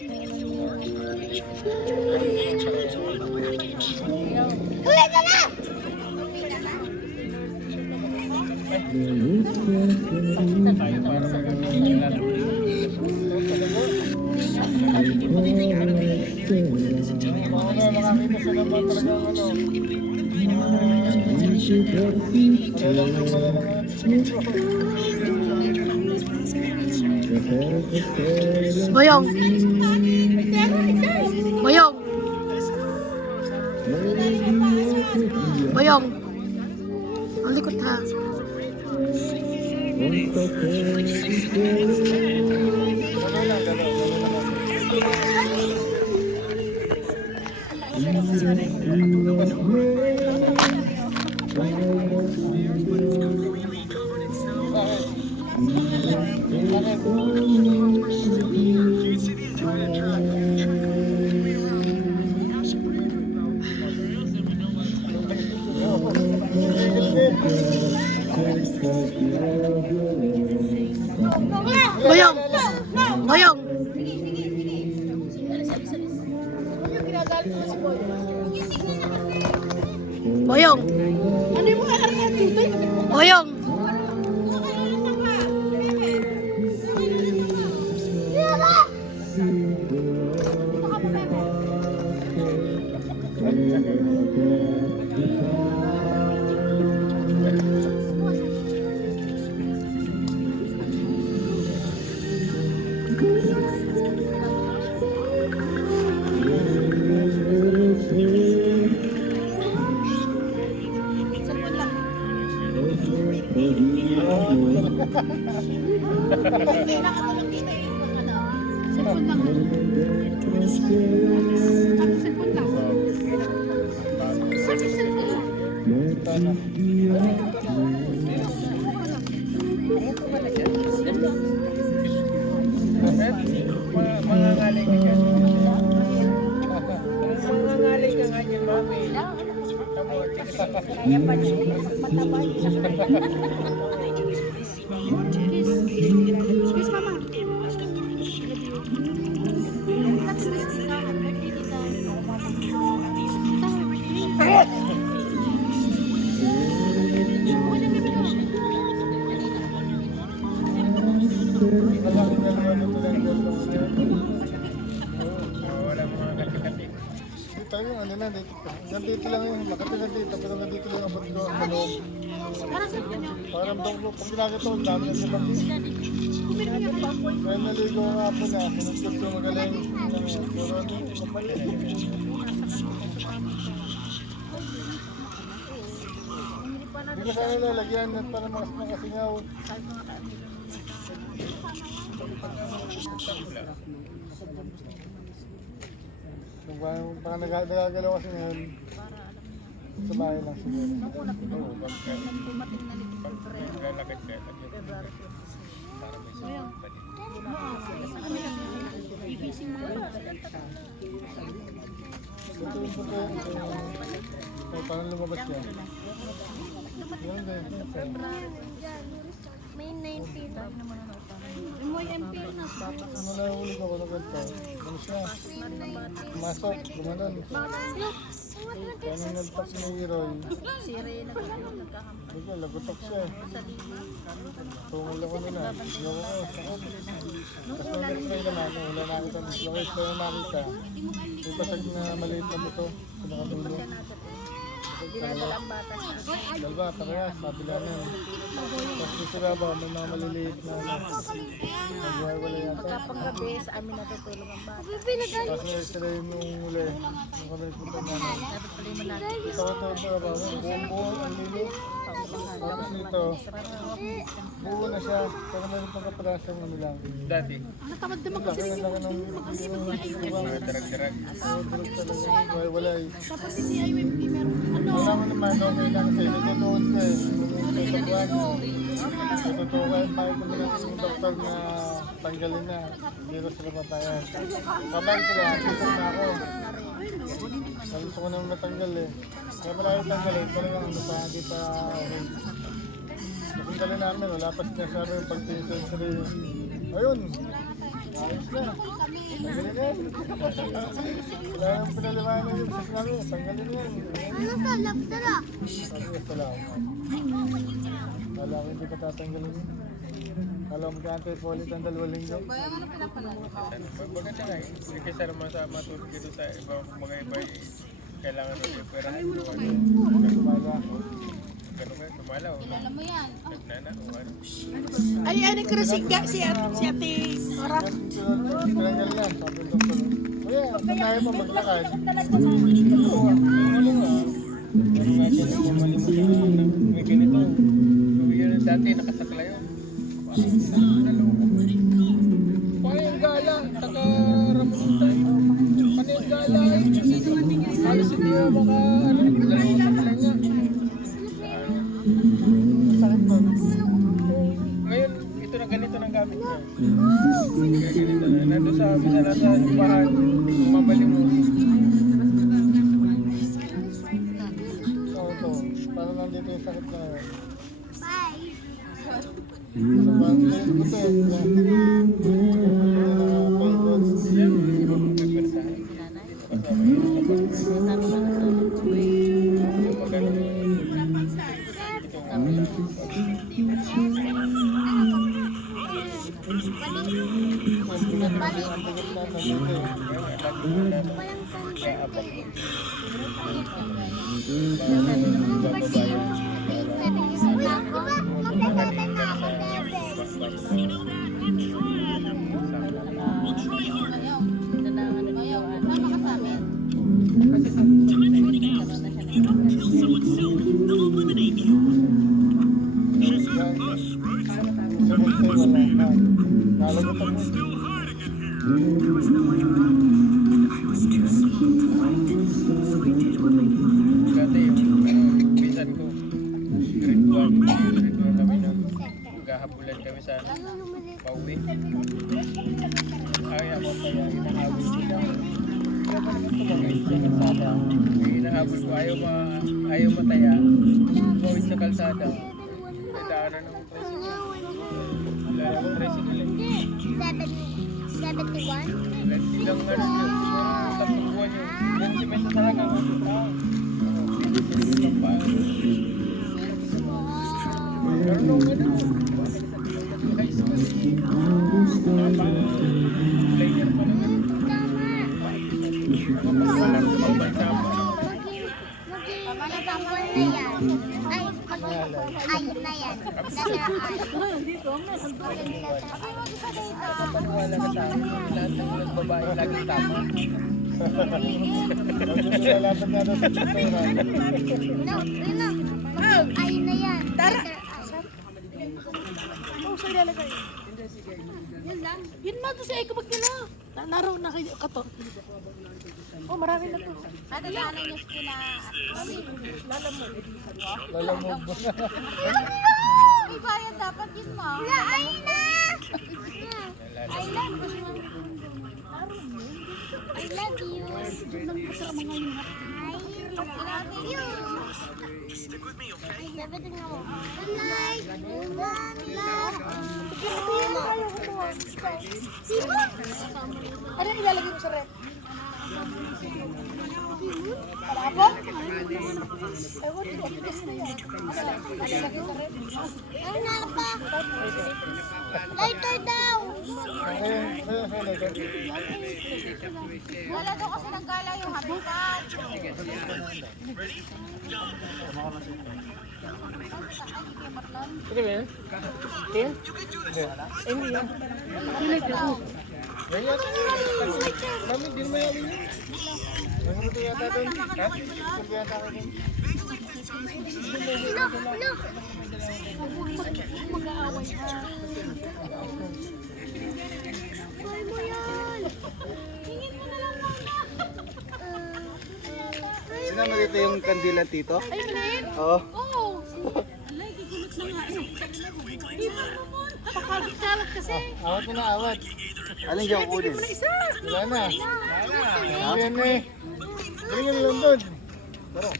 Uwi ka na! Boyong! Boyong! Boyong! Ang likot ha. Boyong! Boyong! Boyong! Ano mo kailangan dito? Boyong! Kiss mama. Tayo ano na dito. Nandito lang yung makati nandito pero nandito lang ang pagko ang loob. Parang daw pag ginagato ang dami na sila. Kaya naligo nga po na. Sinugtog ko magaling. Pero ano, kapali. Hindi ko sana lalagyan at para makasingaw. Baka nagagalaw kasi ngayon sa bahay lang siguro. Parang lumabas siya. May 19. May MP na. Ano na ulit ako na ganito? Ano siya? Masok, gumanon. Kaya nang nagtak si Roy. Hindi ko, lagotok siya. Tungal ako nila. Loko ko, sakot. Tapos nung next-try naman, wala na kita dislocate. Kaya makita. May pasag na maliit na buto. Pinakadulo. Dinadala ang bata sa akin. Dalawa, parehas, mabila na. Tapos yung sila ba, may mga maliliit na nagwawala yata. Pagkapang-gabi sa amin natutulog ang bata. Kasi sila yung nung uli, nung kami punta namin. Dapat pala yung malaki. Ito ko ito ba, buong ang lilit. Tapos nito, buo na siya, pero meron pang kaparasang ano lang. Dati. Natamad naman Laki na laki ng Mga darag-darag. drug talaga, wala eh. dapat hindi IMP meron. Ano? Wala mo naman, okay lang kasi natutuon ka eh. Natutuon ka, bakit naman yung doktor na tanggalin na, hindi rin sila matayan. Babalik sila, gusto na ako. Gusto ko naman matanggal eh. Kaya pala yung tanggalin, talagang ano pa, hindi pa okay. Natanggalin namin, wala pa sinasabi yung pag-sensory. Ayun, Ayos na. Tanggalin na yan. Wala nang pinaliwanag yung sa sinabi. Tanggalin na yan. Ano sa lapsala? Sabi ko sa lang. Wala ko hindi ka tatanggalin. Alam mo ka anti-polit ang 2 linggo. Maganda nga eh. Kaysa naman sa matulog dito sa iba, mga iba kailangan ng reperahan mo. Kumala. Ganun nga, tumalaw. Alam mo yan. Nagnana, o ano. Ay, ano ka si Ate Nora? Tinanggal na. Sabi ng doktor. Kuya, tayo pa maglakad. Ano nga? Ano nga siya nung malimutan na may ganito. Sabi yun dati, nakasakla yun. Panay gala, taga-Ramutan. Panay gala eh. Halos hindi mo baka, ano, dalawa sa kalanya. Sakit nun. Ngayon, ito na ganito ng gamit niya. Kaya ganito na. Nandun sa, bisa nasa bahan, mabali mo. Oo, ito. Parang nandito yung sakit na yun. Bye. Sa bahan, buto eh. Yan, ibang pagpersahan. Kasama yun sa pagpersahan. Magano dati yung pinsan ko, grade 1 kami na maghahabulan kami sa pauwi. Ay, ako kaya hinahabol ko siya. Kaya pa naman tumawid sa kalsada. Hinahabol ko, ayaw mataya. Tumawid sa kalsada. Nadaanan ng tricycle. Wala ng tricycle eh. 71? Ilang ano yun, siguro 3 buwan yun. Yan si Mesa talaga ang pero nung ano, high school, player pa naman. Walang sumabay sa ako. Magiging na yan. Ay, na yan. Kapaniwala ka sa akin, lahat ng mga babae laging tama. Lalapit nga daw sa pistera. No, ay na yan. Tara. Oh, saan lalagay? Yun lang. Yun na to sa ekabag nila. Naraw na kayo kato. Oh, marami na to. Dadaanan niyo po na Lalamog mo na. may bayan dapat yun, ma. Ay na! I love you. I love you. I love you. Dapat nga mo. Like, love. Ano nilalagay mo sa rep? Palabo? Ewan, tigas na yan. Nilalagay sa rep? Ay, napa. Lighter daw. Wala daw kasi nagkala yung habitat. Ito ba yun? Yan? Hindi yan. Ganyan. Mami, di naman yan yun. Nanguluto yata doon. Ha? Nanguluto yata ako doon. Mag-aaway ha. Try mo yan. Hingin mo na lang muna. Sinama dito yung kandila, Tito? Ay, Flynn? Oo. Oo. Alay, gigulot na nga. Di ba naman? Pakalat kasi. Awat mo na, awat. Alin dyan kunin? Isa. Wala na. Yan eh. Bringin lang doon. Tara.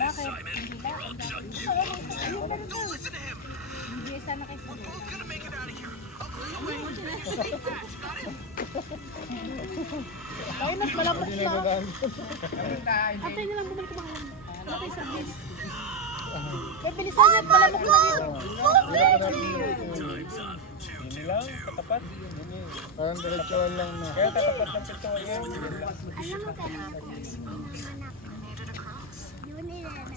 Bakit? Hindi lang. Ayun na rin. Hindi sana kayo. Ay, mas malapit Hindi na. na dadaan. Atay na lang bumalik ko mga. Atay sa bis. Kaya bilisan niya, malamok na dito. Yun lang, katapat. Parang diretsuhan lang na. Kaya katapat ng pintuan yan. Yun lang.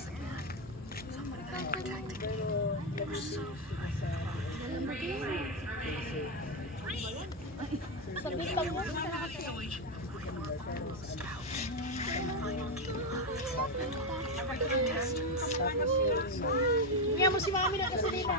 Sabit lang mo. Kaya mo si mami na kasi nila.